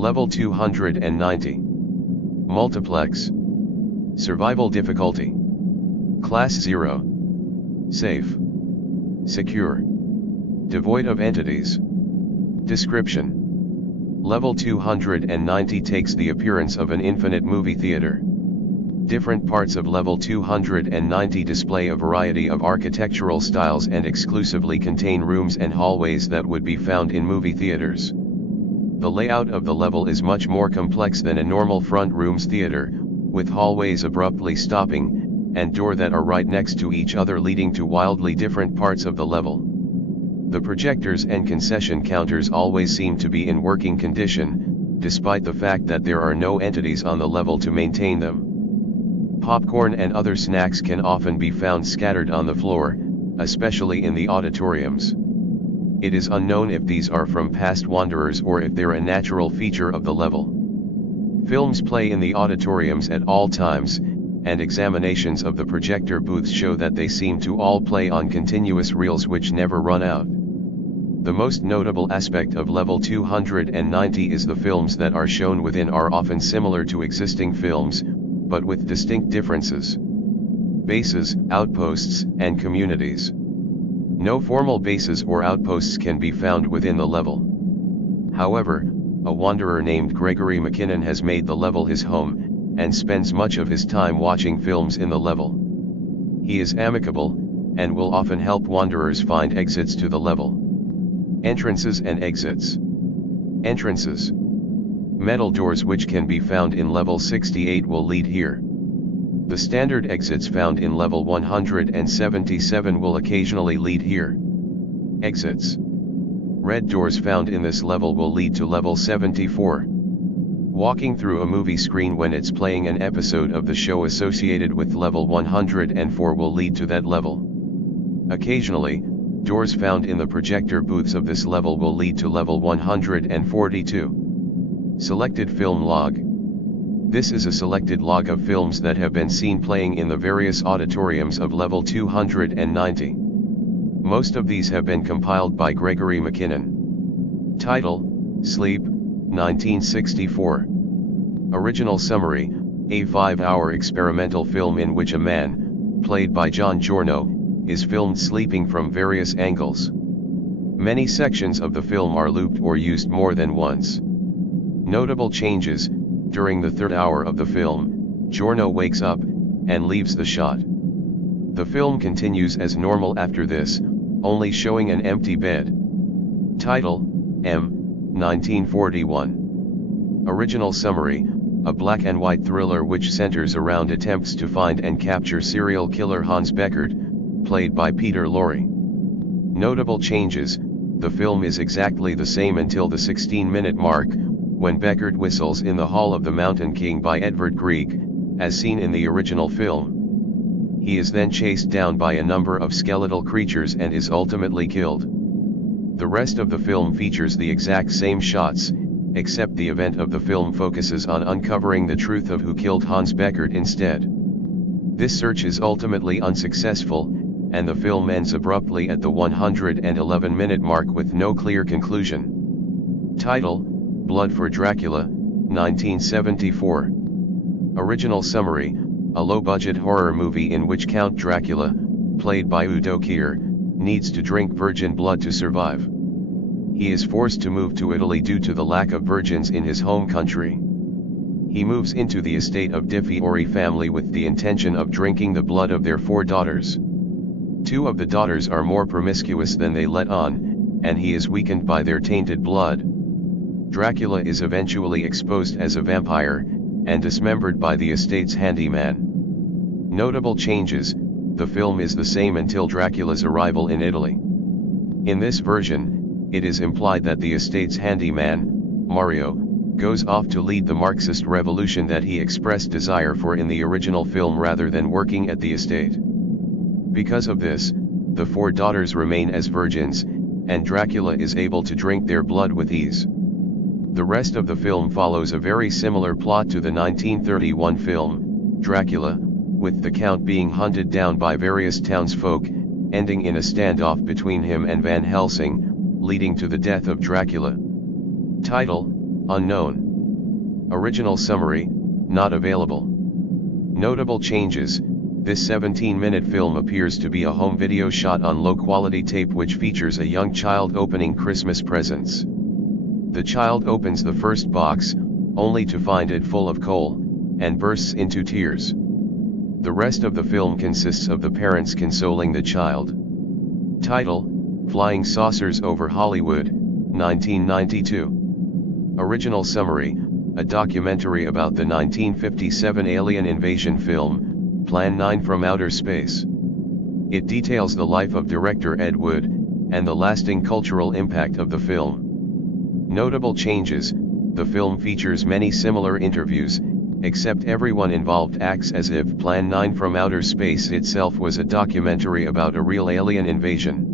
Level 290. Multiplex. Survival difficulty. Class 0. Safe. Secure. Devoid of entities. Description. Level 290 takes the appearance of an infinite movie theater. Different parts of Level 290 display a variety of architectural styles and exclusively contain rooms and hallways that would be found in movie theaters. The layout of the level is much more complex than a normal front rooms theater, with hallways abruptly stopping, and doors that are right next to each other leading to wildly different parts of the level. The projectors and concession counters always seem to be in working condition, despite the fact that there are no entities on the level to maintain them. Popcorn and other snacks can often be found scattered on the floor, especially in the auditoriums. It is unknown if these are from past wanderers or if they're a natural feature of the level. Films play in the auditoriums at all times, and examinations of the projector booths show that they seem to all play on continuous reels which never run out. The most notable aspect of Level 290 is the films that are shown within are often similar to existing films, but with distinct differences. Bases, outposts, and communities. No formal bases or outposts can be found within the level. However, a wanderer named Gregory McKinnon has made the level his home, and spends much of his time watching films in the level. He is amicable, and will often help wanderers find exits to the level. Entrances and exits. Entrances. Metal doors which can be found in level 68 will lead here. The standard exits found in level 177 will occasionally lead here. Exits. Red doors found in this level will lead to level 74. Walking through a movie screen when it's playing an episode of the show associated with level 104 will lead to that level. Occasionally, doors found in the projector booths of this level will lead to level 142. Selected film log. This is a selected log of films that have been seen playing in the various auditoriums of Level 290. Most of these have been compiled by Gregory McKinnon. Title: Sleep, 1964. Original summary: a 5-hour experimental film in which a man, played by John Giorno, is filmed sleeping from various angles. Many sections of the film are looped or used more than once. Notable changes: during the third hour of the film, Giorno wakes up, and leaves the shot. The film continues as normal after this, only showing an empty bed. Title: M. 1941. Original summary: a black and white thriller which centers around attempts to find and capture serial killer Hans Beckert, played by Peter Lorre. Notable changes: the film is exactly the same until the 16-minute mark, when Beckert whistles in the Hall of the Mountain King by Edvard Grieg, as seen in the original film. He is then chased down by a number of skeletal creatures and is ultimately killed. The rest of the film features the exact same shots, except the event of the film focuses on uncovering the truth of who killed Hans Beckert instead. This search is ultimately unsuccessful, and the film ends abruptly at the 111-minute mark with no clear conclusion. Title: Blood for Dracula, 1974. Original summary: a low-budget horror movie in which Count Dracula, played by Udo Kier, needs to drink virgin blood to survive. He is forced to move to Italy due to the lack of virgins in his home country. He moves into the estate of Di Fiore family with the intention of drinking the blood of their 4 daughters. 2 of the daughters are more promiscuous than they let on, and he is weakened by their tainted blood. Dracula is eventually exposed as a vampire, and dismembered by the estate's handyman. Notable changes: the film is the same until Dracula's arrival in Italy. In this version, it is implied that the estate's handyman, Mario, goes off to lead the Marxist revolution that he expressed desire for in the original film rather than working at the estate. Because of this, the 4 daughters remain as virgins, and Dracula is able to drink their blood with ease. The rest of the film follows a very similar plot to the 1931 film, Dracula, with the Count being hunted down by various townsfolk, ending in a standoff between him and Van Helsing, leading to the death of Dracula. Title: Unknown. Original summary, not available. Notable changes: this 17-minute film appears to be a home video shot on low-quality tape which features a young child opening Christmas presents. The child opens the first box, only to find it full of coal, and bursts into tears. The rest of the film consists of the parents consoling the child. Title: Flying Saucers Over Hollywood, 1992. Original summary: a documentary about the 1957 alien invasion film, Plan 9 from Outer Space. It details the life of director Ed Wood, and the lasting cultural impact of the film. Notable changes: the film features many similar interviews, except everyone involved acts as if Plan 9 from Outer Space itself was a documentary about a real alien invasion.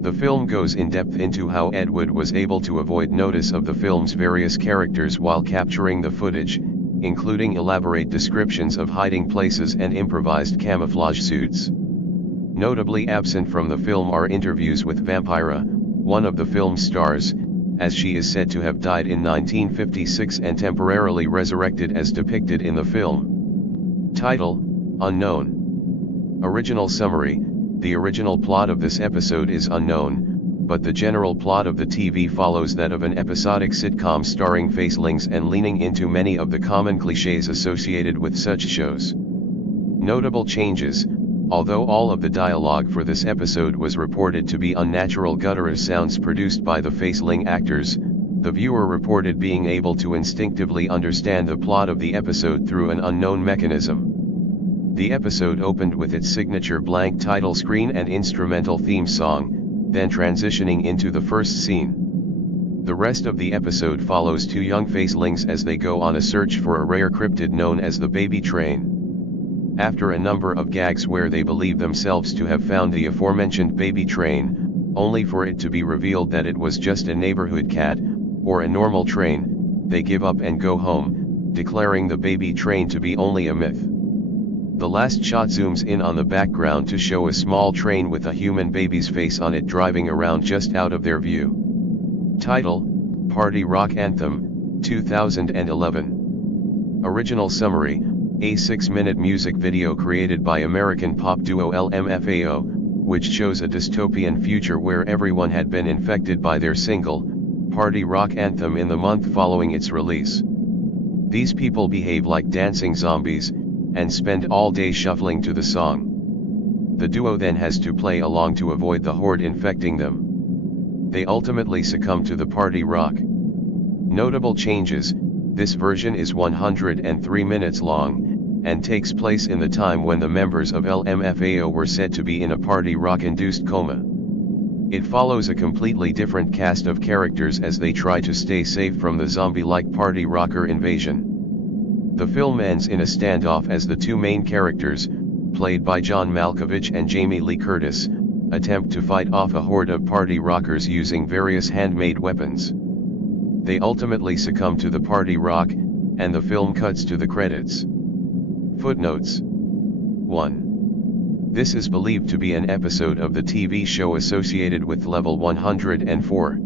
The film goes in depth into how Ed Wood was able to avoid notice of the film's various characters while capturing the footage, including elaborate descriptions of hiding places and improvised camouflage suits. Notably absent from the film are interviews with Vampira, one of the film's stars, as she is said to have died in 1956 and temporarily resurrected as depicted in the film. Title: Unknown. Original summary: the original plot of this episode is unknown, but the general plot of the TV follows that of an episodic sitcom starring facelings and leaning into many of the common cliches associated with such shows. Notable changes: although all of the dialogue for this episode was reported to be unnatural guttural sounds produced by the faceling actors, the viewer reported being able to instinctively understand the plot of the episode through an unknown mechanism. The episode opened with its signature blank title screen and instrumental theme song, then transitioning into the first scene. The rest of the episode follows two young facelings as they go on a search for a rare cryptid known as the baby train. After a number of gags where they believe themselves to have found the aforementioned baby train, only for it to be revealed that it was just a neighborhood cat, or a normal train, they give up and go home, declaring the baby train to be only a myth. The last shot zooms in on the background to show a small train with a human baby's face on it driving around just out of their view. Title: Party Rock Anthem, 2011. Original summary: a 6-minute music video created by American pop duo LMFAO, which shows a dystopian future where everyone had been infected by their single, Party Rock Anthem in the month following its release. These people behave like dancing zombies, and spend all day shuffling to the song. The duo then has to play along to avoid the horde infecting them. They ultimately succumb to the party rock. Notable changes: this version is 103 minutes long, and takes place in the time when the members of LMFAO were said to be in a party rock-induced coma. It follows a completely different cast of characters as they try to stay safe from the zombie-like party rocker invasion. The film ends in a standoff as the two main characters, played by John Malkovich and Jamie Lee Curtis, attempt to fight off a horde of party rockers using various handmade weapons. They ultimately succumb to the party rock, and the film cuts to the credits. Footnotes. 1. This is believed to be an episode of the TV show associated with Level 104.